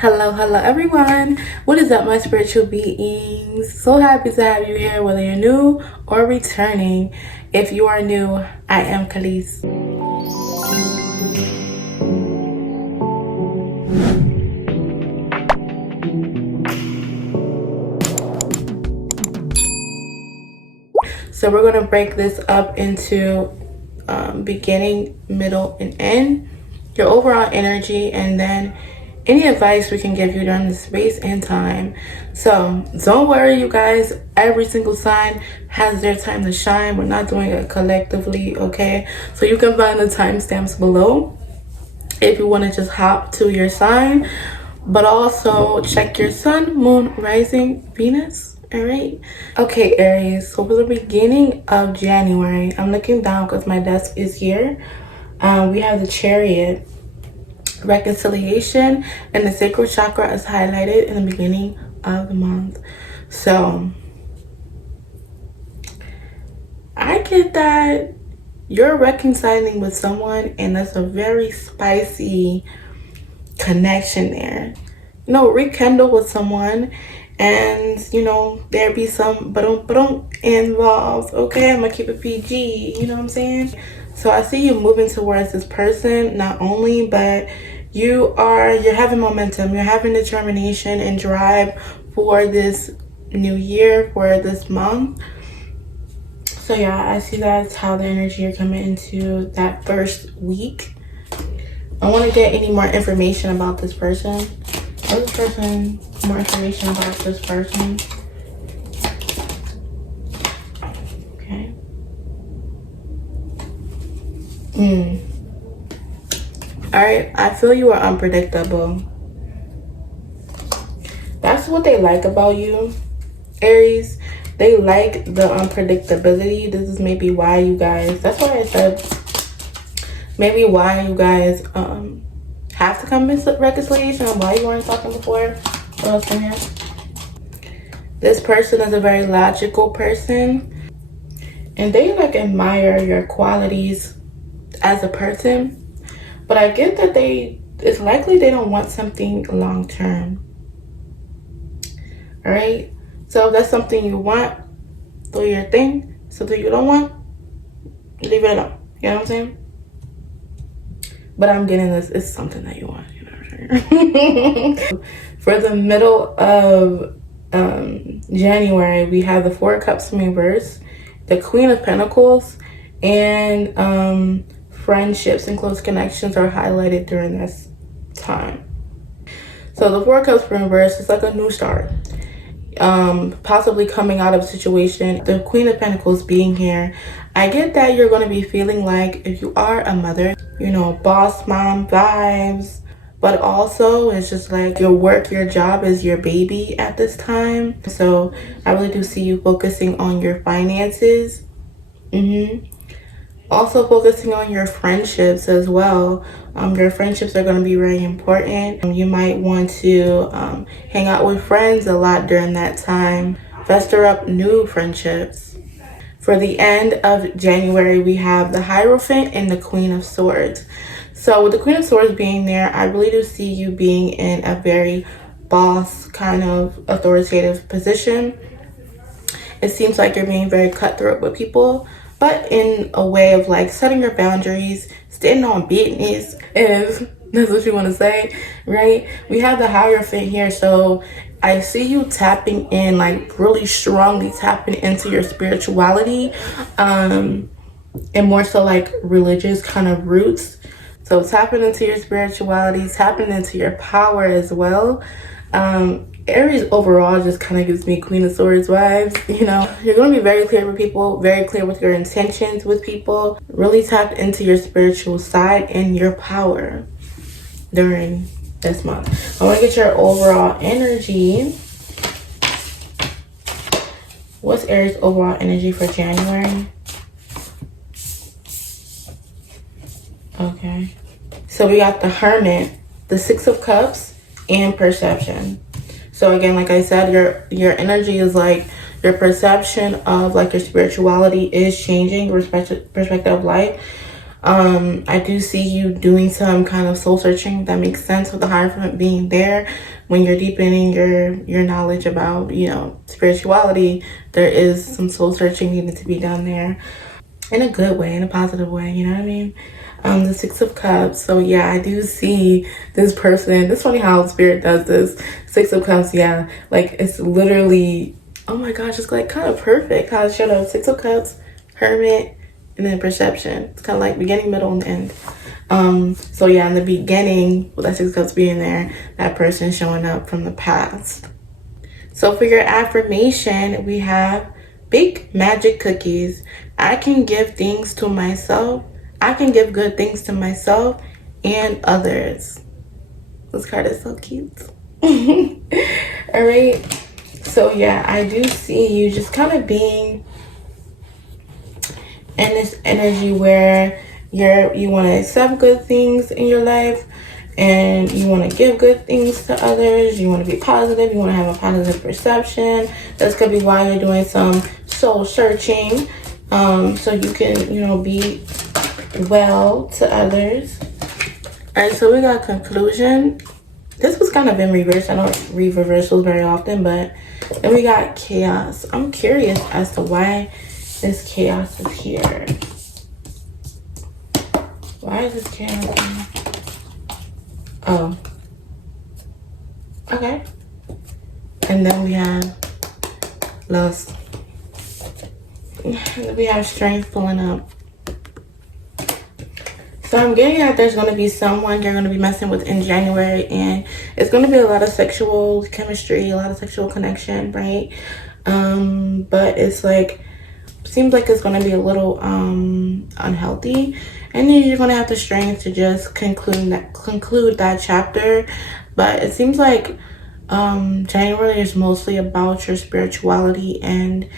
Hello everyone. What is up, my spiritual beings? So happy to have you here, whether you're new or returning. If you are new, I am Khalees. So we're going to break this up into beginning, middle, and end, your overall energy, and then any advice we can give you during the space and time. So don't worry, you guys, every single sign has their time to shine. We're not doing it collectively, okay? So you can find the timestamps below if you want to just hop to your sign, but also check your sun, moon, rising, Venus. All right. Okay, Aries. So for the beginning of January, I'm looking down because my desk is here. We have the Chariot, reconciliation, and the sacral chakra is highlighted in the beginning of the month. So I get that you're reconciling with someone, and that's a very spicy connection there. You know, rekindle with someone, and you know, there be some but involved. Okay, I'm gonna keep it PG, you know what I'm saying? So I see you moving towards this person, not only, but you're having momentum, you're having determination and drive for this new year, for this month. So yeah, I see that's how the energy are coming into that first week. I want to get any more information about this person. More information about this person. Okay. Alright, I feel you are unpredictable. That's what they like about you, Aries. They like the unpredictability. This is maybe why you guys, that's why I said maybe why you guys have to come into reconciliation, and why you weren't talking before. What else can here? This person is a very logical person, and they like admire your qualities as a person. But I get that it's likely they don't want something long term. All right. So if that's something you want, do your thing. Something you don't want, leave it alone. You know what I'm saying? But I'm getting this. It's something that you want. You know what I'm saying? For the middle of January, we have the Four of Cups in reverse, the Queen of Pentacles, and friendships and close connections are highlighted during this time. So the Four of Cups in reverse is like a new start. Possibly coming out of a situation. The Queen of Pentacles being here, I get that you're going to be feeling like, if you are a mother, you know, boss mom vibes, but also it's just like your work, your job is your baby at this time. So I really do see you focusing on your finances. Also focusing on your friendships as well. Your friendships are going to be very important. You might want to hang out with friends a lot during that time. Fester up new friendships. For the end of January, we have the Hierophant and the Queen of Swords. So with the Queen of Swords being there, I really do see you being in a very boss kind of authoritative position. It seems like you're being very cutthroat with people, but in a way of like setting your boundaries, standing on business, if that's what you want to say, right? We have the Hierophant here, so I see you tapping in, like really strongly tapping into your spirituality, and more so like religious kind of roots. So tapping into your spirituality, tapping into your power as well. Aries overall just kind of gives me Queen of Swords vibes. You know, you're going to be very clear with people, very clear with your intentions with people, really tapped into your spiritual side and your power during this month. I want to get your overall energy. What's Aries' overall energy for January? Okay. So we got the Hermit, the Six of Cups, and Perception. So again, like I said, your energy is like your perception of like your spirituality is changing, perspective of life. I do see you doing some kind of soul searching. That makes sense with the Hierophant being there. When you're deepening your knowledge about, you know, spirituality, there is some soul searching needed to be done there in a good way, in a positive way, you know what I mean? The Six of Cups. So yeah, I do see this person. It's funny how Spirit does this. Six of Cups, yeah, like it's literally, oh my gosh, it's like kind of perfect how it showed up. Six of Cups, Hermit, and then Perception. It's kind of like beginning, middle, and end. So yeah, in the beginning, with that Six of Cups being there, that person showing up from the past. So for your affirmation, we have bake magic cookies. I can give things to myself. I can give good things to myself and others. This card is so cute. All right. So yeah, I do see you just kind of being in this energy where you want to accept good things in your life, and you want to give good things to others. You want to be positive. You want to have a positive perception. That's could be why you're doing some soul searching, so you can, you know, be well to others. All right, so we got conclusion. This was kind of in reverse. I don't read reversals very often, but then we got chaos. I'm curious as to why this chaos is here. Why is this chaos here? Oh. Okay. And then we have lust. We have strength pulling up. So I'm getting that there's going to be someone you're going to be messing with in January, and it's going to be a lot of sexual chemistry, a lot of sexual connection, right? But it's like, seems like it's going to be a little unhealthy, and then you're going to have the strength to just conclude that chapter. But it seems like January is mostly about your spirituality and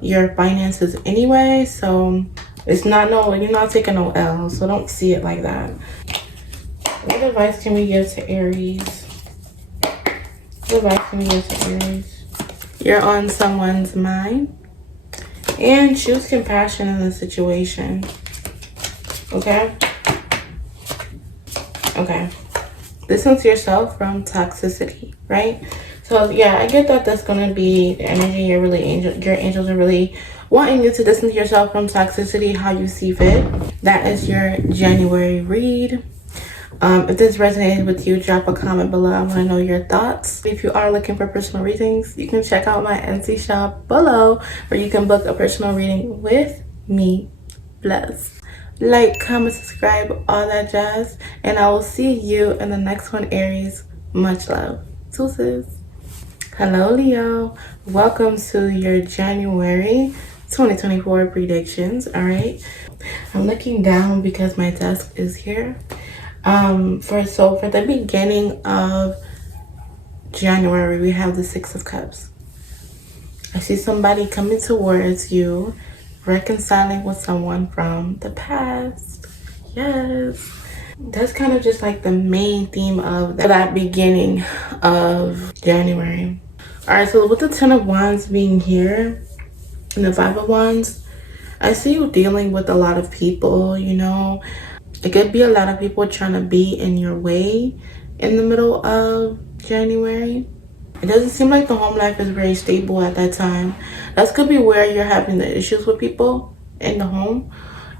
your finances anyway, so it's not, no, you're not taking no L, so don't see it like that. What advice can we give to Aries? What advice can we give to Aries? You're on someone's mind, and choose compassion in the situation. Okay? Okay. Distance yourself from toxicity, right? So yeah, I get that that's gonna be the energy. Your angels are really wanting you to distance yourself from toxicity how you see fit. That is your January read. If this resonated with you, drop a comment below. I want to know your thoughts. If you are looking for personal readings, you can check out my Etsy shop below, where you can book a personal reading with me. Bless. Like, comment, subscribe, all that jazz, and I will see you in the next one, Aries. Much love. Deuces. Hello, Leo. Welcome to your January 2024 predictions. All right, I'm looking down because my desk is here. For the beginning of January, we have the Six of Cups. I see somebody coming towards you, reconciling with someone from the past. Yes, that's kind of just like the main theme of that beginning of January. All right, so with the Ten of Wands being here and the Five of Wands, I see you dealing with a lot of people, you know. It could be a lot of people trying to be in your way in the middle of January. It doesn't seem like the home life is very stable at that time. That could be where you're having the issues with people in the home.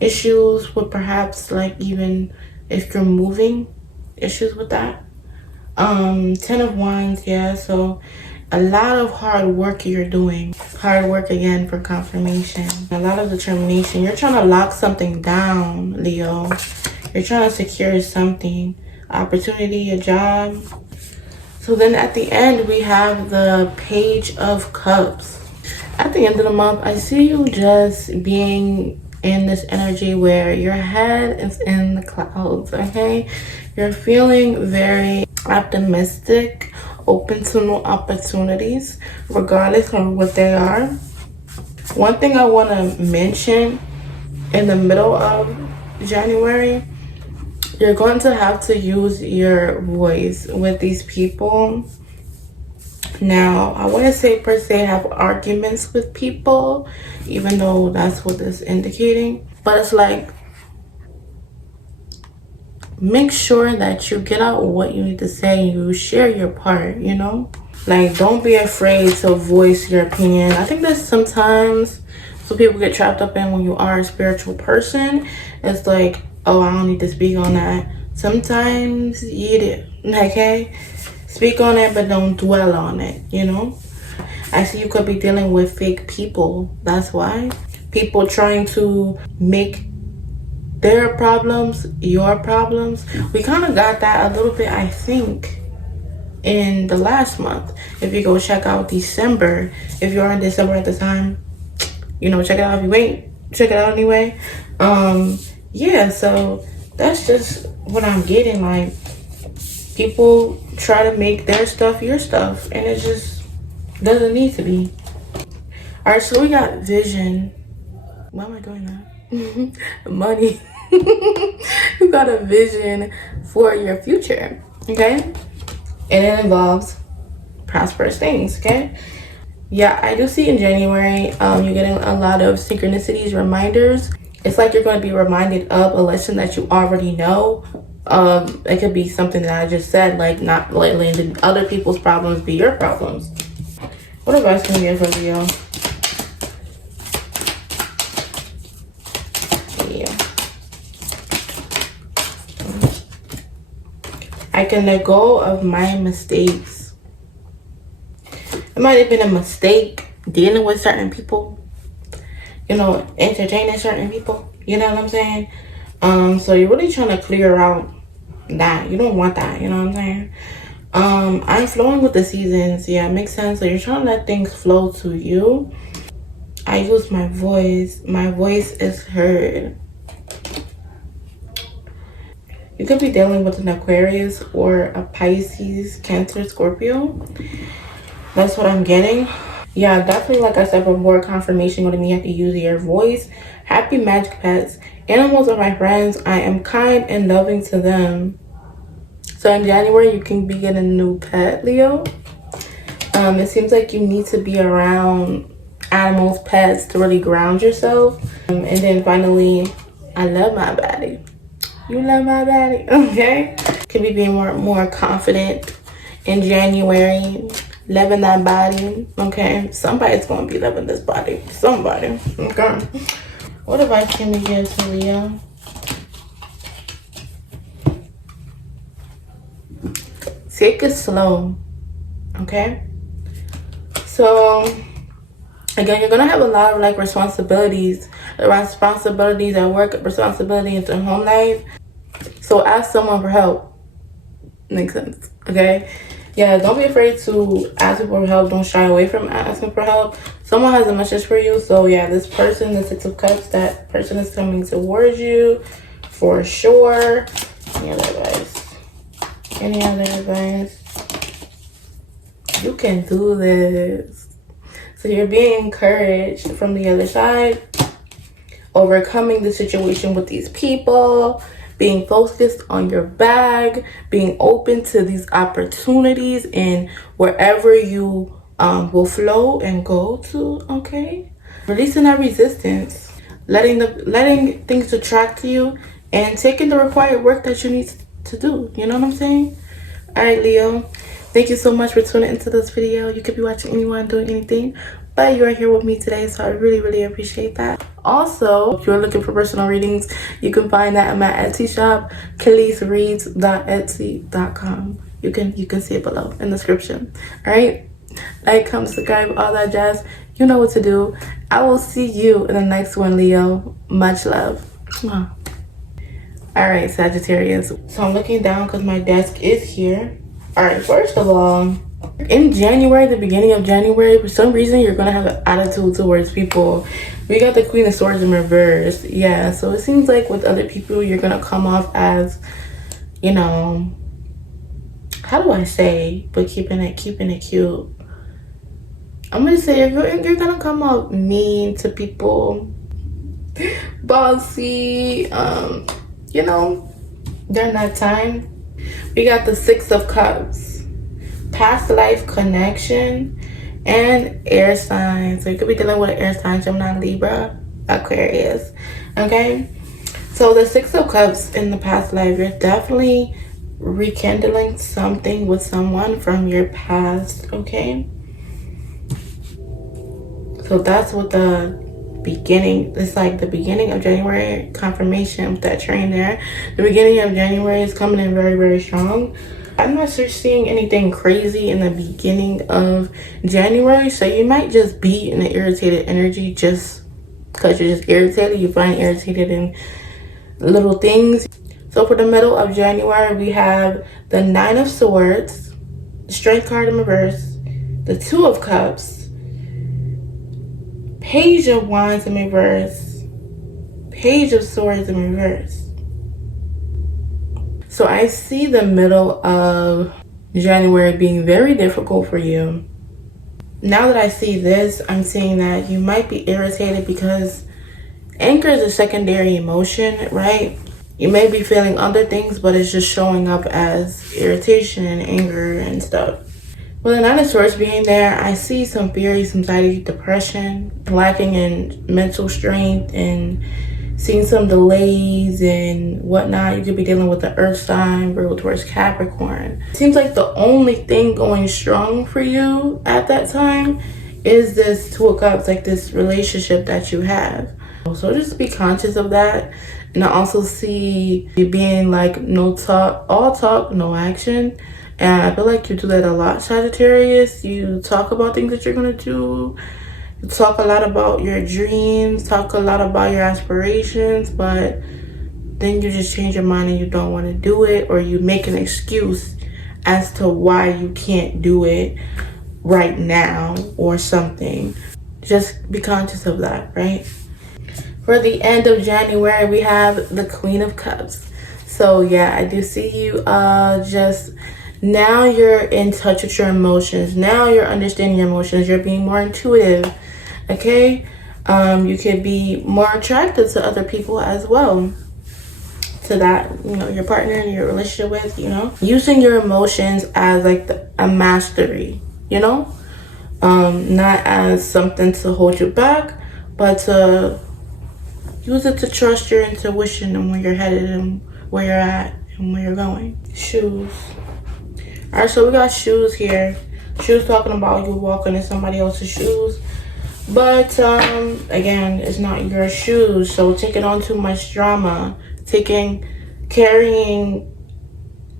Issues with perhaps like even if you're moving, issues with that. Ten of Wands, yeah, so a lot of hard work you're doing. Hard work again for confirmation. A lot of determination. You're trying to lock something down, Leo. You're trying to secure something. Opportunity, a job. So then at the end, we have the Page of Cups. At the end of the month, I see you just being in this energy where your head is in the clouds, okay? You're feeling very optimistic, open to new opportunities, regardless of what they are. One thing I want to mention, in the middle of January, you're going to have to use your voice with these people. Now, I wouldn't say per se have arguments with people, even though that's what it's indicating. But it's like make sure that you get out what you need to say. You share your part, you know? Like, don't be afraid to voice your opinion. I think that sometimes some people get trapped up in when you are a spiritual person. It's like, oh, I don't need to speak on that. Sometimes you do, okay? Speak on it, but don't dwell on it, you know? I see you could be dealing with fake people. That's why. People trying to make their problems your problems. We kind of got that a little bit, I think, in the last month. If you go check out December, if you're in December at the time, you know, check it out. If you ain't, check it out anyway. Yeah, so that's just what I'm getting. Like, people try to make their stuff your stuff, and it just doesn't need to be. All right, so we got vision. Why am I doing that? Money. You got a vision for your future, okay? And it involves prosperous things, okay? Yeah, I do see in January, you're getting a lot of synchronicities, reminders. It's like you're going to be reminded of a lesson that you already know. It could be something that I just said, like not letting other people's problems be your problems. What advice can you give for Leo? I can let go of my mistakes. It might have been a mistake dealing with certain people, you know, entertaining certain people, you know what I'm saying? So you're really trying to clear out that. You don't want that, you know what I'm saying? I'm flowing with the seasons. Yeah, it makes sense. So you're trying to let things flow to you. I use my voice. My voice is heard. You could be dealing with an Aquarius or a Pisces, Cancer, Scorpio. That's what I'm getting. Yeah, definitely, like I said before, confirmation going to mean you have to use your voice. Happy magic pets. Animals are my friends. I am kind and loving to them. So in January, you can be getting a new pet, Leo. It seems like you need to be around animals, pets to really ground yourself. And then finally, I love my body. You love my body, okay? Can be being more confident in January, loving that body, okay? Somebody's gonna be loving this body. Somebody, okay? What advice can we give to Leo? Take it slow, okay? So, again, you're gonna have a lot of like responsibilities at work, responsibilities in home life. So ask someone for help. Makes sense, okay? Yeah, don't be afraid to ask people for help. Don't shy away from asking for help. Someone has a message for you. So yeah, this person, the Six of Cups, that person is coming towards you for sure. Any other advice? Any other advice? You can do this. So you're being encouraged from the other side, overcoming the situation with these people, being focused on your bag, being open to these opportunities and wherever you will flow and go to, okay? Releasing that resistance, letting things attract you and taking the required work that you need to do. You know what I'm saying? All right, Leo. Thank you so much for tuning into this video. You could be watching anyone doing anything, but you are here with me today, so I really, really appreciate that. Also, if you're looking for personal readings, you can find that at my Etsy shop, Kelly'sReads.etsy.com. You can see it below in the description. All right, like, comment, subscribe, all that jazz. You know what to do. I will see you in the next one, Leo. Much love. Mwah. All right, Sagittarius. So I'm looking down because my desk is here. All right, first of all, in January, the beginning of January, for some reason, you're going to have an attitude towards people. We got the Queen of Swords in reverse. Yeah, so it seems like with other people, you're going to come off as, you know, how do I say, but keeping it cute. I'm going to say you're going to come off mean to people, bossy, you know, during that time. We got the Six of Cups, past life connection, and air signs. So you could be dealing with an air sign, Gemini, Libra, Aquarius, okay? So the Six of Cups in the past life, you're definitely rekindling something with someone from your past, okay? So that's what the beginning, it's like the beginning of January, confirmation with that train there. The beginning of January is coming in very, very strong. I'm not seeing anything crazy in the beginning of January, so you might just be in an irritated energy just because you're just irritated. You find irritated in little things. So for the middle of January, we have the Nine of Swords, the Strength card in reverse, the Two of Cups, Page of Wands in reverse, Page of Swords in reverse. So I see the middle of January being very difficult for you. Now that I see this, I'm seeing that you might be irritated because anger is a secondary emotion, right? You may be feeling other things, but it's just showing up as irritation and anger and stuff. With the Nine of Swords being there, I see some fear, some anxiety, depression, lacking in mental strength, and seeing some delays and whatnot. You could be dealing with the Earth sign, Virgo, Taurus, Capricorn. It seems like the only thing going strong for you at that time is this Two of Cups, like this relationship that you have. So just be conscious of that. And I also see you being like no talk, all talk, no action. And I feel like you do that a lot, Sagittarius. You talk about things that you're gonna do. You talk a lot about your dreams, talk a lot about your aspirations, but then you just change your mind and you don't want to do it, or you make an excuse as to why you can't do it right now or something. Just be conscious of that, right? For the end of January, we have the Queen of Cups. So yeah, I do see you just now you're in touch with your emotions. Now you're understanding your emotions. You're being more intuitive. Okay, you could be more attracted to other people as well, to that, you know, your partner and your relationship with, you know, using your emotions as like a mastery, you know, not as something to hold you back, but to use it to trust your intuition and where you're headed and where you're at and where you're going. Shoes. All right, so we got shoes here. Shoes talking about you walking in somebody else's shoes. But again, it's not your shoes, so taking on too much drama, carrying,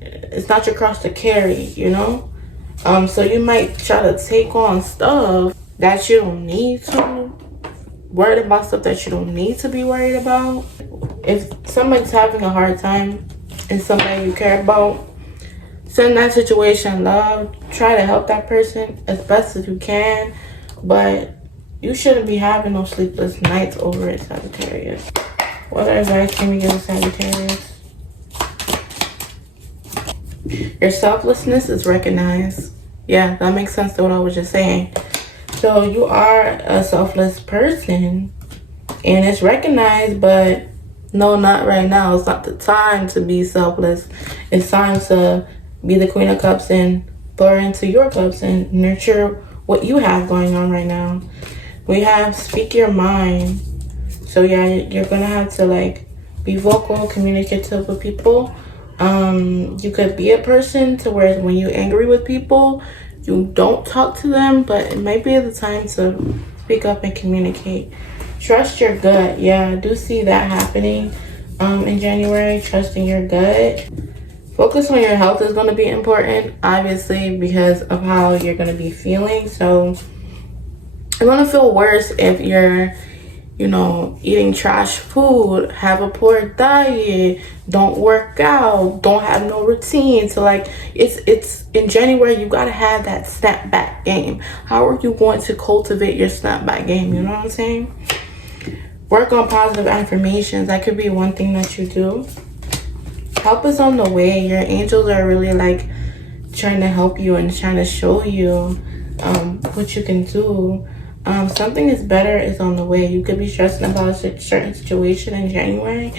it's not your cross to carry, you know? So you might try to take on stuff that you don't need to, worried about stuff that you don't need to be worried about. If somebody's having a hard time and somebody you care about, send that situation love, try to help that person as best as you can, but you shouldn't be having no sleepless nights over it, Sagittarius. What advice can we give Sagittarius? Your selflessness is recognized. Yeah, that makes sense to what I was just saying. So you are a selfless person and it's recognized, but no, not right now. It's not the time to be selfless. It's time to be the Queen of Cups and pour into your cups and nurture what you have going on right now. We have speak your mind. So yeah, you're gonna have to like be vocal, communicative with people. You could be a person to where when you're angry with people, you don't talk to them, but it might be the time to speak up and communicate. Trust your gut. Yeah, I do see that happening in January, trusting your gut. Focus on your health is going to be important, obviously, because of how you're going to be feeling. So you're going to feel worse if you're, you know, eating trash food, have a poor diet, don't work out, don't have no routine. So like it's in January, you got to have that snapback game. How are you going to cultivate your snapback game? You know what I'm saying? Work on positive affirmations. That could be one thing that you do. Help is on the way. Your angels are really like trying to help you and trying to show you what you can do. Something is better is on the way. You could be stressing about a certain situation in January,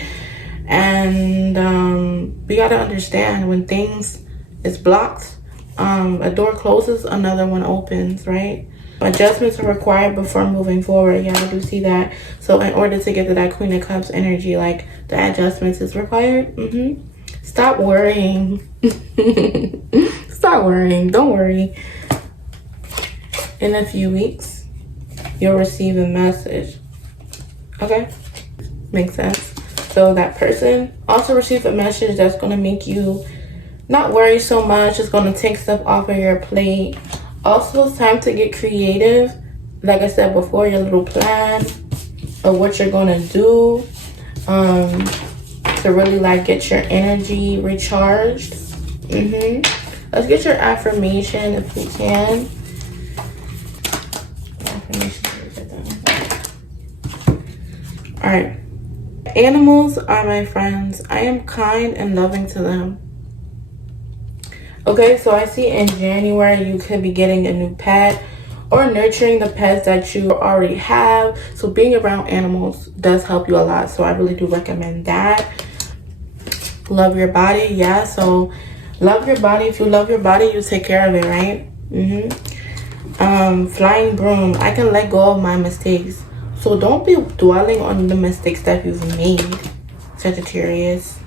and we got to understand when things is blocked, A door closes, another one opens, right? Adjustments are required before moving forward. Yeah, I do see that. So in order to get to that Queen of Cups energy, like the adjustments is required. Stop worrying. Stop worrying. Don't worry. In a few weeks, you'll receive a message. Okay? Makes sense. So that person also received a message that's going to make you not worry so much. It's going to take stuff off of your plate. Also, it's time to get creative. Like I said before, your little plan of what you're going to do to really like get your energy recharged. Let's get your affirmation if we can. All right. Animals are my friends. I am kind and loving to them. Okay, so I see in January you could be getting a new pet or nurturing the pets that you already have. So being around animals does help you a lot. So I really do recommend that. Love your body. Yeah, so love your body. If you love your body, you take care of it, right? Flying broom. I can let go of my mistakes. So don't be dwelling on the mistakes that you've made, Sagittarius.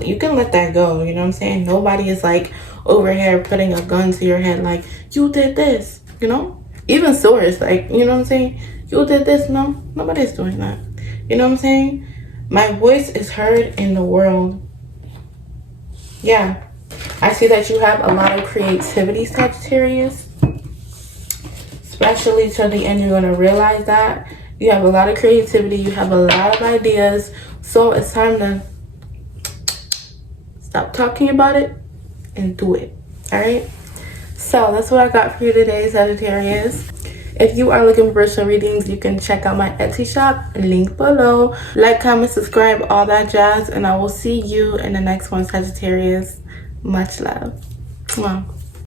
You can let that go, you know what I'm saying? Nobody is like over here putting a gun to your head like, you did this, you know? Even swords, like, you know what I'm saying? You did this, no? Nobody's doing that. You know what I'm saying? My voice is heard in the world. Yeah. I see that you have a lot of creativity, Sagittarius. Especially till the end, you're going to realize that. You have a lot of creativity. You have a lot of ideas. So it's time to stop talking about it and do it. All right? So that's what I got for you today, Sagittarius. If you are looking for personal readings, you can check out my Etsy shop, link below. Like, comment, subscribe, all that jazz. And I will see you in the next one, Sagittarius. Much love. Mwah.